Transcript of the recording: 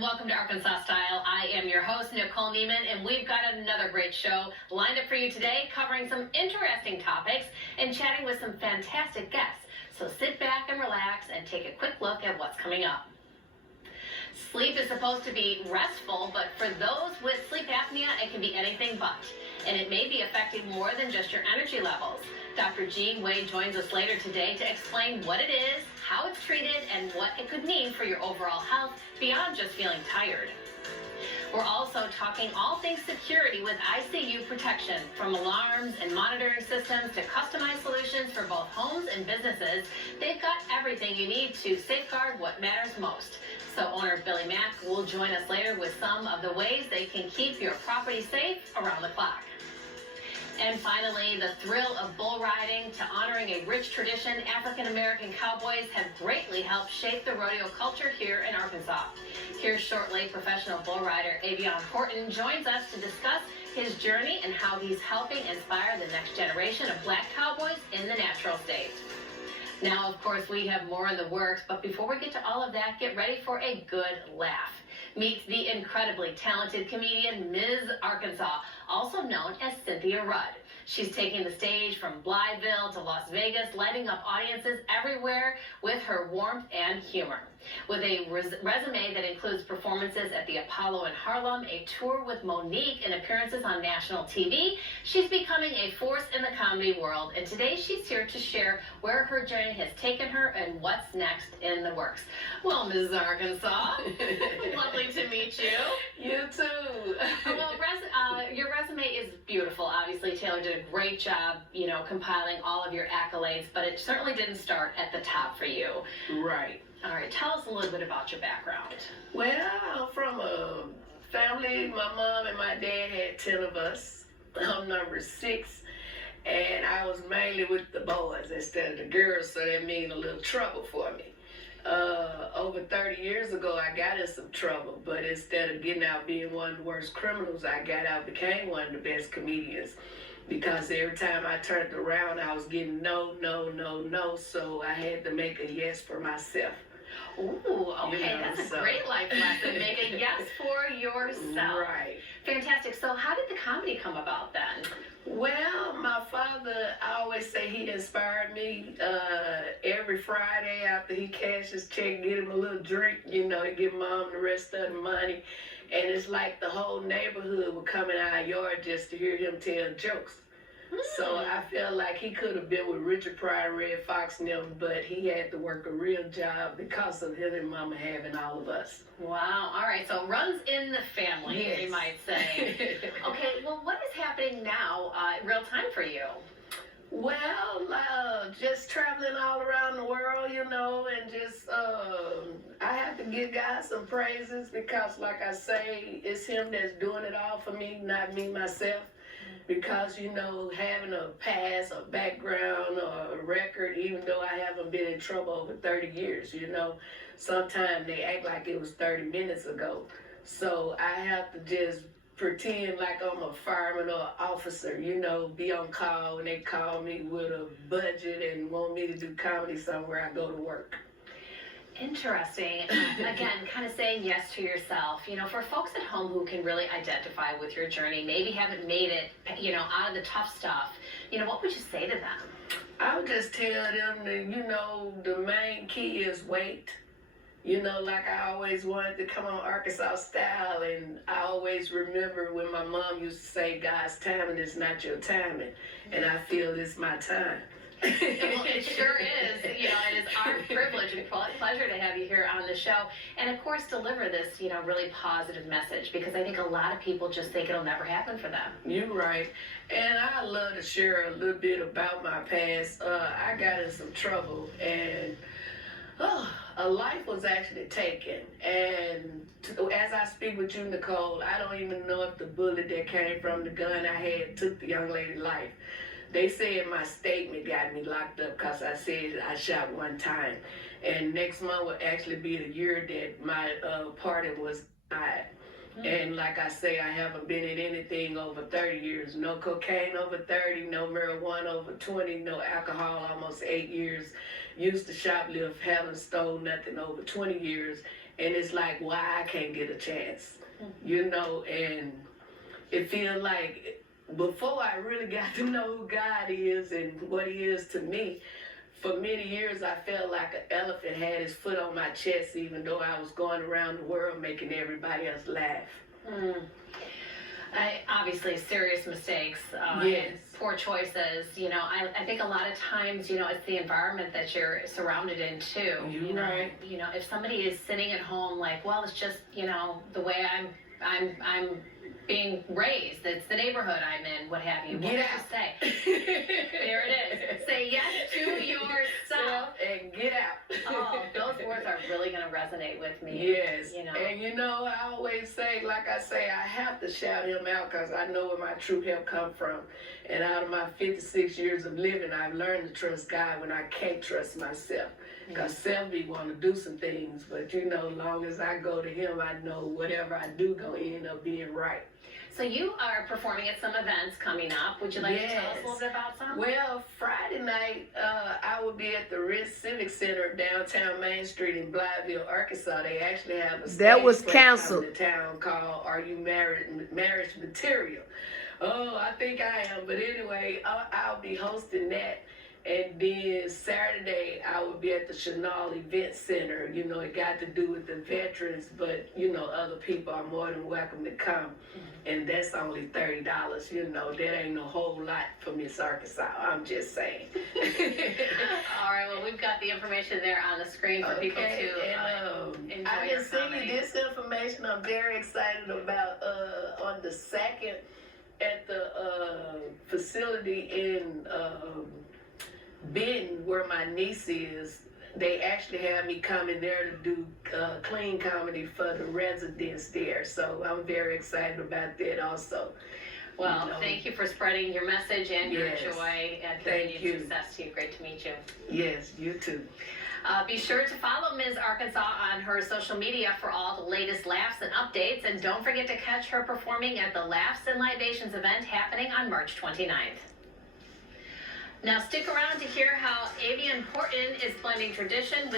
and welcome to Arkansas Style. I am your host, Nicole Neiman, and we've got another great show lined up for you today, covering some interesting topics and chatting with some fantastic guests. So sit back and relax and take a quick look at what's coming up. Sleep is supposed to be restful, but for those with sleep apnea, it can be anything but. And it may be affecting more than just your energy levels. Dr. Jean Wade joins us later today to explain what it is, how it's treated, and what it could mean for your overall health beyond just feeling tired. We're also talking all things security with ICU protection, from alarms and monitoring systems to customized solutions for both homes and businesses. They've got everything you need to safeguard what matters most. So owner Billy Mack will join us later with some of the ways they can keep your property safe around the clock. And finally, the thrill of bull riding to honoring a rich tradition. African-American cowboys have greatly helped shape the rodeo culture here in Arkansas. Here's shortly professional bull rider Avion Horton joins us to discuss his journey and how he's helping inspire the next generation of black cowboys in the natural state. Now, of course, we have more in the works, but before we get to all of that, get ready for a good laugh. Meet the incredibly talented comedian Ms. Arkansas, also known as Cynthia Rudd. She's taking the stage from Blytheville to Las Vegas, lighting up audiences everywhere with her warmth and humor. With a resume that includes performances at the Apollo in Harlem, a tour with Monique, and appearances on national TV, she's becoming a force in the comedy world. And today she's here to share where her journey has taken her and what's next in the works. Well, Ms. Arkansas, lovely to meet you. You too. Well, your resume is beautiful. Obviously, Taylor did a great job, compiling all of your accolades, but it certainly didn't start at the top for you. Right. All right, tell us a little bit about your background. Well, I'm from a family. My mom and my dad had 10 of us. I'm number 6, and I was mainly with the boys instead of the girls, so that means a little trouble for me. Over 30 years ago, I got in some trouble, but instead of getting out being one of the worst criminals, I got out and became one of the best comedians. Because every time I turned around, I was getting no, so I had to make a yes for myself. Ooh, okay, that's a great life lesson. Make a yes for yourself. Right. Fantastic. So how did the comedy come about then? Well, my father, I always say he inspired me. Every Friday after he cashed his check, get him a little drink, he give mom the rest of the money. And it's like the whole neighborhood would come in our yard just to hear him tell jokes. So I felt like he could have been with Richard Pryor, Red Fox and them, but he had to work a real job because of him and mama having all of us. Wow. All right. So it runs in the family, yes. You might say. Okay. Well, what is happening now real time for you? Well, just traveling all around the world, and just, I have to give God some praises because, like I say, it's him that's doing it all for me, not me myself. Because, having a past, a background, or a record, even though I haven't been in trouble over 30 years, sometimes they act like it was 30 minutes ago. So I have to just pretend like I'm a fireman or an officer, be on call when they call me with a budget and want me to do comedy somewhere, I go to work. Interesting. Again, kind of saying yes to yourself. For folks at home who can really identify with your journey, maybe haven't made it, out of the tough stuff, what would you say to them? I would just tell them that, the main key is wait. Like I always wanted to come on Arkansas Style, and I always remember when my mom used to say, God's timing is not your timing, and I feel it's my time. Well, it sure is. It is our privilege and pleasure to have you here on the show, and of course deliver this, really positive message, because I think a lot of people just think it'll never happen for them. You're right, and I love to share a little bit about my past. I got in some trouble, and a life was actually taken, and as I speak with you, Nicole, I don't even know if the bullet that came from the gun I had took the young lady's life. They said my statement got me locked up because I said I shot one time. And next month will actually be the year that my pardon was denied. And like I say, I haven't been in anything over 30 years. No cocaine over 30, no marijuana over 20, no alcohol almost 8 years. Used to shoplift, haven't stole nothing over 20 years. and it's like, why I can't get a chance, you know, and it feels like before I really got to know who God is and what he is to me, for many years I felt like an elephant had his foot on my chest, even though I was going around the world making everybody else laugh. Obviously, serious mistakes, Yes. poor choices. You know, I think a lot of times, you know, it's the environment that you're surrounded in too. You're know, right. You know, if somebody is sitting at home like, well, it's just, you know, the way I'm being raised. It's the neighborhood I'm in. What have you? What would you say? There it is. Say yes to yourself and get out. Oh, those words are really going to resonate with me. Yes. You know. And you know, I always say, like I say, I have to shout him out because I know where my true help come from. And out of my 56 years of living, I've learned to trust God when I can't trust myself. Because self-be want to do some things, but you know, as long as I go to him, I know whatever I do going to end up being right. So you are performing at some events coming up. Would you like to tell us a little bit about some? Well, Friday night, I will be at the Ritz Civic Center downtown Main Street in Blytheville, Arkansas. They actually have a That was play canceled. coming to town called "Are You Married? Marriage Material." Oh, I think I am. But anyway, I'll be hosting that. And then Saturday, I will be at the Chenal Event Center. You know, it got to do with the veterans, but, you know, other people are more than welcome to come. And that's only $30. You know, that ain't a whole lot for Miss Arkansas. I'm just saying. All right, well, we've got the information there on the screen for people to enjoy I your can send comedy. you this information I'm very excited about on the 2nd at the facility in Benton, where my niece is. They actually have me coming there to do clean comedy for the residents there. So I'm very excited about that also. Well, You know. thank you for spreading your message and your Yes. joy and Thank continued you. success to you. Great to meet you. Yes, you too. Be sure to follow Ms. Arkansas on her social media for all the latest laughs and updates. And don't forget to catch her performing at the Laughs and Libations event happening on March 29th. Now stick around to hear how Avian Horton is blending tradition with